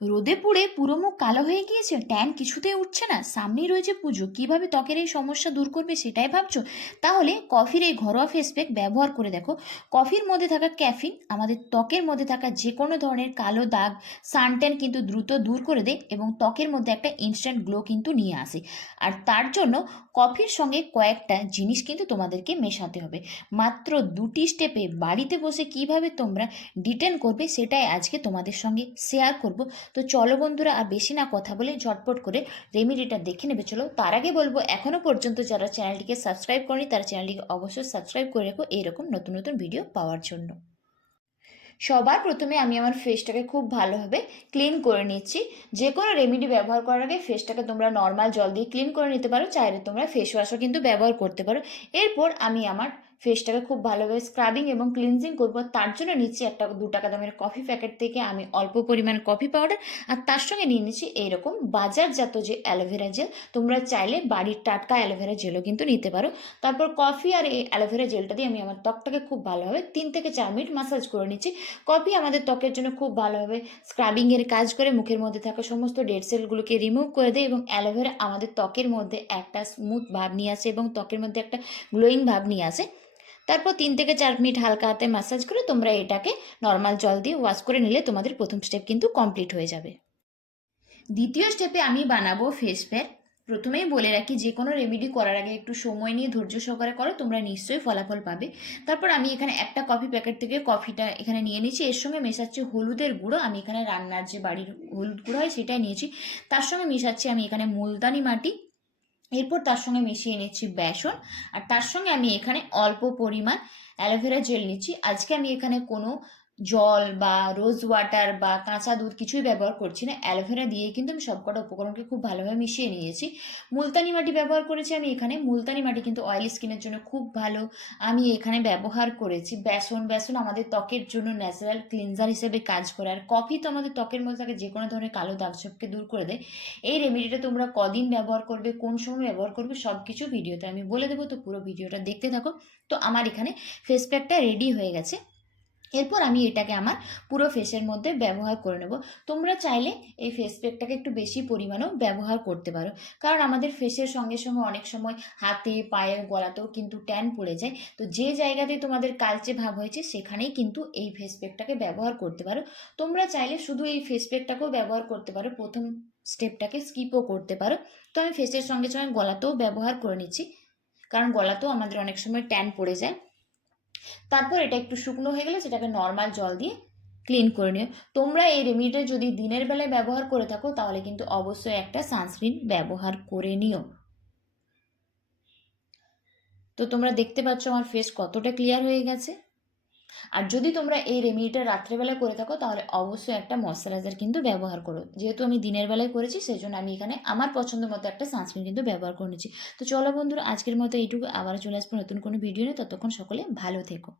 রোদে পুড়ে পুরো মুখ কালো হয়ে গিয়েছে, ট্যান কিছুতেই উঠছে না, সামনেই রয়েছে পুজো, কিভাবে ত্বকের এই সমস্যা দূর করবে সেটাই ভাবছো? তাহলে কফির এই ঘরোয়া ফেস প্যাক ব্যবহার করে দেখো। কফির মধ্যে থাকা ক্যাফিন আমাদের ত্বকের মধ্যে থাকা যে কোনো ধরনের কালো দাগ, সানট্যান কিন্তু দ্রুত দূর করে দেয় এবং ত্বকের মধ্যে একটা ইনস্ট্যান্ট গ্লো কিন্তু নিয়ে আসে। আর তার জন্য কফির সঙ্গে কয়েকটা জিনিস কিন্তু তোমাদেরকে মেশাতে হবে। মাত্র 2টি স্টেপে বাড়িতে বসে কিভাবে তোমরা ডিটেন করবে সেটাই আজকে তোমাদের সঙ্গে শেয়ার করব। তো চলো বন্ধুরা, আর বেশি না কথা বলে ঝটপট করে রেমেডিটা দেখে নেবে। চলো, তার আগে বলবো এখনও পর্যন্ত যারা চ্যানেলটিকে সাবস্ক্রাইব করেনি তারা চ্যানেলটিকে অবশ্যই সাবস্ক্রাইব করে রেখো এইরকম নতুন নতুন ভিডিও পাওয়ার জন্য। সবার প্রথমে আমি আমার ফেসটাকে খুব ভালোভাবে ক্লিন করে নিচ্ছি। যে কোনো রেমেডি ব্যবহার করার আগে ফেসটাকে তোমরা নর্মাল জল দিয়ে ক্লিন করে নিতে পারো, চাইলে তোমরা ফেস ওয়াশও কিন্তু ব্যবহার করতে পারো। এরপর আমি আমার ফেসটাকে খুব ভালোভাবে স্ক্রাবিং এবং ক্লিনজিং করবো। তার জন্য নিচ্ছি একটা 2 টাকা দামের কফি প্যাকেট থেকে আমি অল্প পরিমাণ কফি পাউডার, আর তার সঙ্গে নিয়ে নিচ্ছি এইরকম বাজারজাত যে অ্যালোভেরা জেল। তোমরা চাইলে বাড়ির টাটকা অ্যালোভেরা জেলও কিন্তু নিতে পারো। তারপর কফি আর এই অ্যালোভেরা জেলটা দিয়ে আমি আমার ত্বকটাকে খুব ভালোভাবে 3 থেকে 4 মিনিট মাসাজ করে নিচ্ছি। কফি আমাদের ত্বকের জন্য খুব ভালোভাবে স্ক্রাবিংয়ের কাজ করে, মুখের মধ্যে থাকা সমস্ত ডেড সেলগুলোকে রিমুভ করে দেয়, এবং অ্যালোভেরা আমাদের ত্বকের মধ্যে একটা স্মুথ ভাব নিয়ে আসে এবং ত্বকের মধ্যে একটা গ্লোয়িং ভাব নিয়ে আসে। তারপর 3 থেকে 4 মিনিট হালকা হাতে ম্যাসাজ করে তোমরা এটাকে নর্মাল জল দিয়ে ওয়াশ করে নিলে তোমাদের প্রথম স্টেপ কিন্তু কমপ্লিট হয়ে যাবে। দ্বিতীয় স্টেপে আমি বানাবো ফেস প্যাক। প্রথমেই বলে রাখি, যে কোনো রেমেডি করার আগে একটু সময় নিয়ে ধৈর্য সহকারে করো, তোমরা নিশ্চয়ই ফলাফল পাবে। তারপর আমি এখানে একটা কফি প্যাকেট থেকে কফিটা এখানে নিয়ে নিচ্ছি, এর সঙ্গে মেশাচ্ছি হলুদের গুঁড়ো। আমি এখানে রান্নার যে বাড়ির হলুদ গুঁড়ো হয় সেটাই নিয়েছি। তার সঙ্গে মেশাচ্ছি আমি এখানে মুলতানি মাটি। এরপর তার সঙ্গে মিশিয়ে নিচ্ছি বেসন, আর তার সঙ্গে আমি এখানে অল্প পরিমাণ অ্যালোভেরা জেল নিচ্ছি। আজকে আমি এখানে কোনো জল বা রোজ ওয়াটার বা কাঁচা দুধ কিছুই ব্যবহার করছি না, অ্যালোভেরা দিয়ে কিন্তু আমি সবকটা উপকরণকে খুব ভালোভাবে মিশিয়ে নিয়েছি। মুলতানি মাটি ব্যবহার করেছি আমি এখানে। মুলতানি মাটি কিন্তু অয়েলি স্কিনের জন্য খুব ভালো। আমি এখানে ব্যবহার করেছি বেসন। বেসন আমাদের ত্বকের জন্য ন্যাচারাল ক্লিনজার হিসেবে কাজ করে, আর কফি তো আমাদের ত্বকের মধ্যে থাকে যে কোনো ধরনের কালো দাগ ছোপকে দূর করে দেয়। এই রেমেডিটা তোমরা কদিন ব্যবহার করবে, কোন সময় ব্যবহার করবে, সব কিছু ভিডিওতে আমি বলে দেবো, তো পুরো ভিডিওটা দেখতে থাকো। তো আমার এখানে ফেস প্যাকটা রেডি হয়ে গেছে। এরপর আমি এটাকে আমার পুরো ফেসের মধ্যে ব্যবহার করে নেব। তোমরা চাইলে এই ফেস প্যাকটাকে একটু বেশি পরিমাণেও ব্যবহার করতে পারো, কারণ আমাদের ফেসের সঙ্গে সঙ্গে অনেক সময় হাতে, পায়ে, গলাতেও কিন্তু ট্যান পড়ে যায়। তো যে জায়গাতে তোমাদের কালচে ভাব হয়েছে সেখানেই কিন্তু এই ফেস প্যাকটাকে ব্যবহার করতে পারো। তোমরা চাইলে শুধু এই ফেস প্যাকটাকেও ব্যবহার করতে পারো, প্রথম স্টেপটাকে স্কিপও করতে পারো। তো আমি ফেসের সঙ্গে সঙ্গে গলাতেও ব্যবহার করে নিচ্ছি, কারণ গলাতেও আমাদের অনেক সময় ট্যান পড়ে যায়। তারপর এটা একটু শুকনো হয়ে গেলে সেটাকে নর্মাল জল দিয়ে ক্লিন করে নিও। তোমরা এই রেমেডিটা যদি দিনের বেলায় ব্যবহার করে থাকো তাহলে কিন্তু অবশ্যই একটা সানস্ক্রিন ব্যবহার করে নিও। তো তোমরা দেখতে পাচ্ছ আমার ফেস কতটা ক্লিয়ার হয়ে গেছে। আর যদি তোমরা এই রেমেডিটা রাত্রেবেলা করে থাকো তাহলে অবশ্যই একটা ময়শ্চারাইজার কিন্তু ব্যবহার করো। যেহেতু আমি দিনের বেলায় করেছি সেই জন্য আমি এখানে আমার পছন্দ মতো একটা সানস্ক্রিন কিন্তু ব্যবহার করে নিচ্ছি। তো চলো বন্ধুরা, আজকের মতো এইটুকু, আবার চলে আসবো নতুন কোনো ভিডিও নিয়ে। ততক্ষণ সকলে ভালো থেকো।